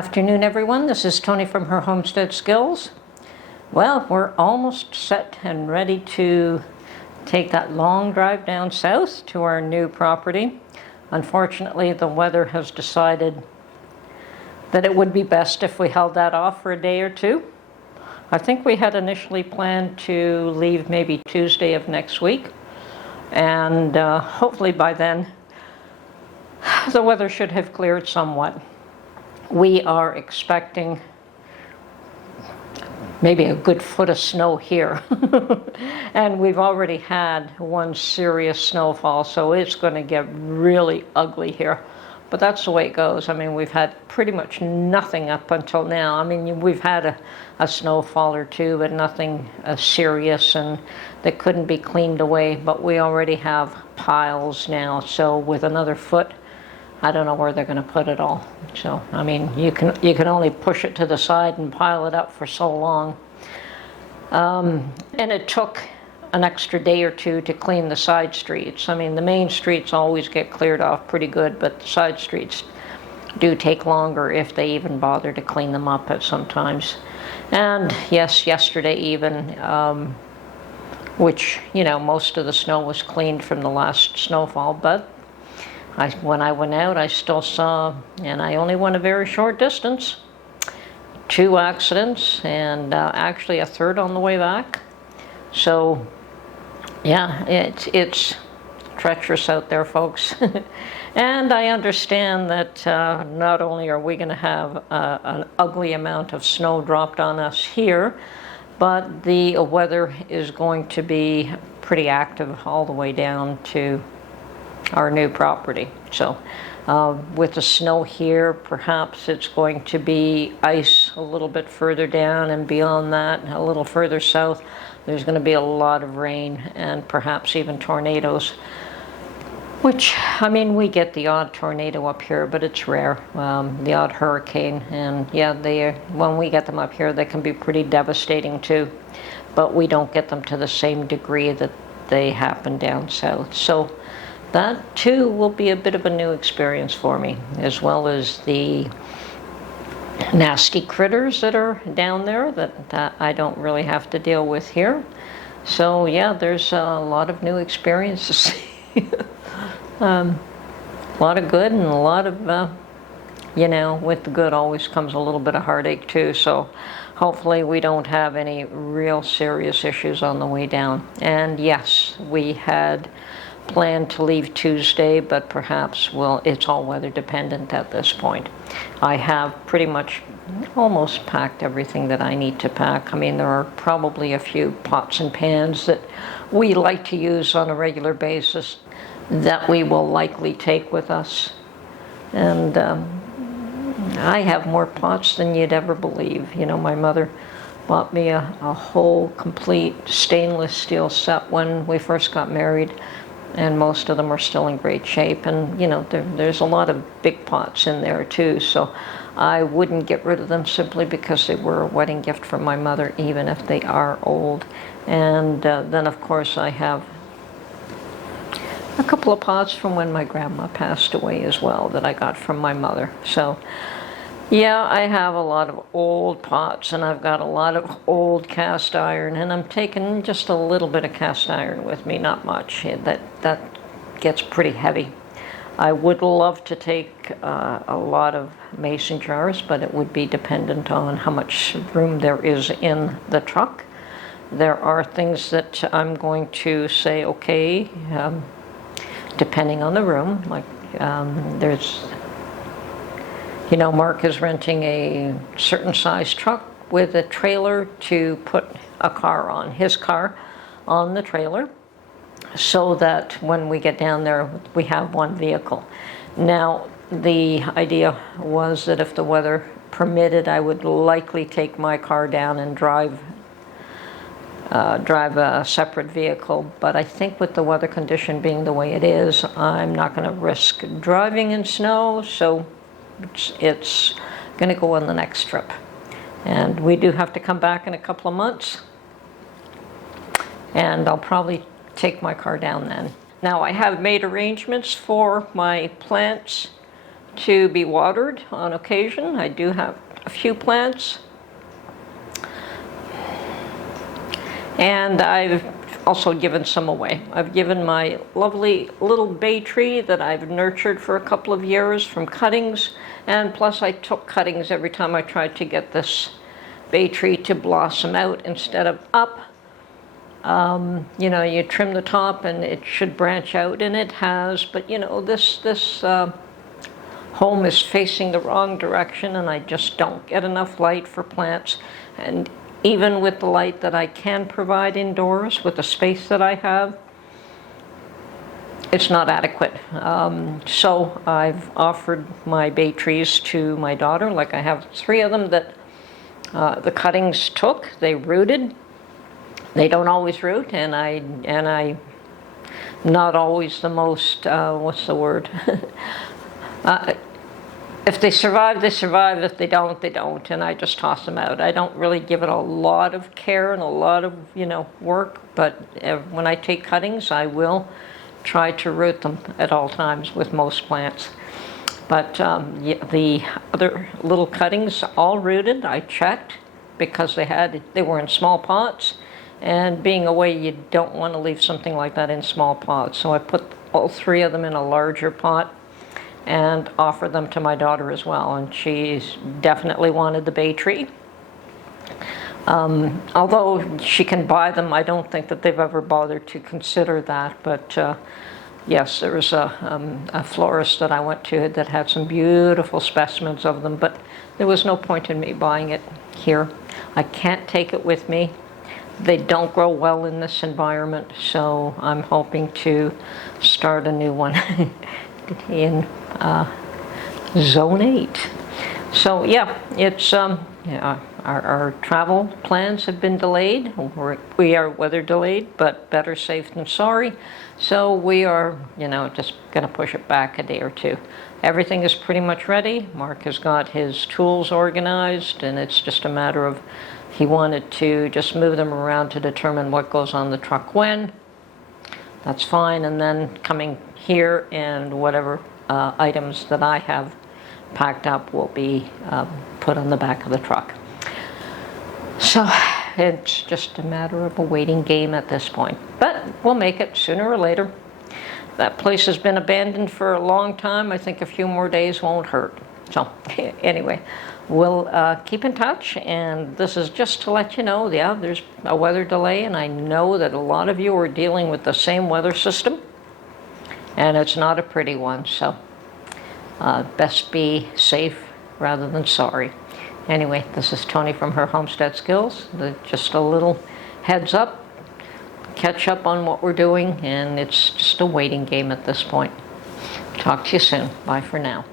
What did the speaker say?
Afternoon, everyone. This is Tony from her Homestead Skills. Well, we're almost set and ready to take that long drive down south to our new property. Unfortunately, the weather has decided that it would be best if we held that off for a day or two. I think we had initially planned to leave maybe Tuesday of next week, and hopefully by then the weather should have cleared somewhat. We are expecting maybe a good foot of snow here. And we've already had one serious snowfall, so it's going to get really ugly here. But that's the way it goes. I mean, we've had pretty much nothing up until now. I mean, we've had a snowfall or two, but nothing serious and that couldn't be cleaned away. But we already have piles now, so with another foot, I don't know where they're going to put it all. So, I mean, you can only push it to the side and pile it up for so long. And it took an extra day or two to clean the side streets. I mean, the main streets always get cleared off pretty good, but the side streets do take longer if they even bother to clean them up at sometimes. And yes, yesterday even, which, you know, most of the snow was cleaned from the last snowfall, but when I went out, I still saw, and I only went a very short distance, 2 accidents and actually a third on the way back. So, yeah, it's treacherous out there, folks. And I understand that not only are we going to have an ugly amount of snow dropped on us here, but the weather is going to be pretty active all the way down to our new property. So with the snow here, perhaps it's going to be ice a little bit further down, and beyond that, a little further south, there's going to be a lot of rain and perhaps even tornadoes, which, I mean, we get the odd tornado up here, but it's rare. The odd hurricane, and yeah, when we get them up here, they can be pretty devastating too, but we don't get them to the same degree that they happen down south. So that too will be a bit of a new experience for me, as well as the nasty critters that are down there that I don't really have to deal with here. So yeah, there's a lot of new experiences. A lot of good and a lot of, you know, with the good always comes a little bit of heartache too. So hopefully we don't have any real serious issues on the way down. And yes, we had planned to leave Tuesday, but perhaps, well, it's all weather dependent at this point. I have pretty much almost packed everything that I need to pack. I mean, there are probably a few pots and pans that we like to use on a regular basis that we will likely take with us. And I have more pots than you'd ever believe. You know, my mother bought me a whole complete stainless steel set when we first got married, and most of them are still in great shape. And you know, there's a lot of big pots in there too, so I wouldn't get rid of them simply because they were a wedding gift from my mother, even if they are old. And then of course I have a couple of pots from when my grandma passed away as well that I got from my mother. So yeah, I have a lot of old pots, and I've got a lot of old cast iron, and I'm taking just a little bit of cast iron with me, not much. That gets pretty heavy. I would love to take a lot of mason jars, but it would be dependent on how much room there is in the truck. There are things that I'm going to say, okay, depending on the room, like there's, you know, Mark is renting a certain size truck with a trailer to put a car on, his car on the trailer, so that when we get down there, we have one vehicle. Now, the idea was that if the weather permitted, I would likely take my car down and drive a separate vehicle, but I think with the weather condition being the way it is, I'm not going to risk driving in snow, so it's going to go on the next trip. And we do have to come back in a couple of months, and I'll probably take my car down then. Now, I have made arrangements for my plants to be watered on occasion. I do have a few plants. And I've also given some away. I've given my lovely little bay tree that I've nurtured for a couple of years from cuttings, and plus I took cuttings every time I tried to get this bay tree to blossom out instead of up. You know, you trim the top and it should branch out, and it has, but you know, this home is facing the wrong direction, and I just don't get enough light for plants. And even with the light that I can provide indoors with the space that I have, it's not adequate. So I've offered my bay trees to my daughter. Like, I have 3 of them that the cuttings took. They rooted. They don't always root, and I not always the most, what's the word? If they survive, they survive. If they don't, they don't, and I just toss them out. I don't really give it a lot of care and a lot of, you know, work, but when I take cuttings, I will try to root them at all times with most plants. But the other little cuttings, all rooted. I checked because they were in small pots, and being away, you don't want to leave something like that in small pots. So I put all 3 of them in a larger pot and offered them to my daughter as well, and she's definitely wanted the bay tree. Although she can buy them, I don't think that they've ever bothered to consider that. But yes, there was a florist that I went to that had some beautiful specimens of them, but there was no point in me buying it here. I can't take it with me. They don't grow well in this environment, so I'm hoping to start a new one in Zone 8. So yeah, it's yeah, our travel plans have been delayed. We are weather delayed, but better safe than sorry. So we are, you know, just going to push it back a day or 2. Everything is pretty much ready. Mark has got his tools organized, and it's just a matter of he wanted to just move them around to determine what goes on the truck when. That's fine, and then coming here, and whatever items that I have packed up will be put on the back of the truck. So it's just a matter of a waiting game at this point, but we'll make it sooner or later. That place has been abandoned for a long time. I think a few more days won't hurt. So anyway, we'll keep in touch, and this is just to let you know, yeah, there's a weather delay, and I know that a lot of you are dealing with the same weather system, and it's not a pretty one, so best be safe rather than sorry. Anyway, this is Tony from Her Homestead Skills. Just a little heads up, catch up on what we're doing, and it's just a waiting game at this point. Talk to you soon. Bye for now.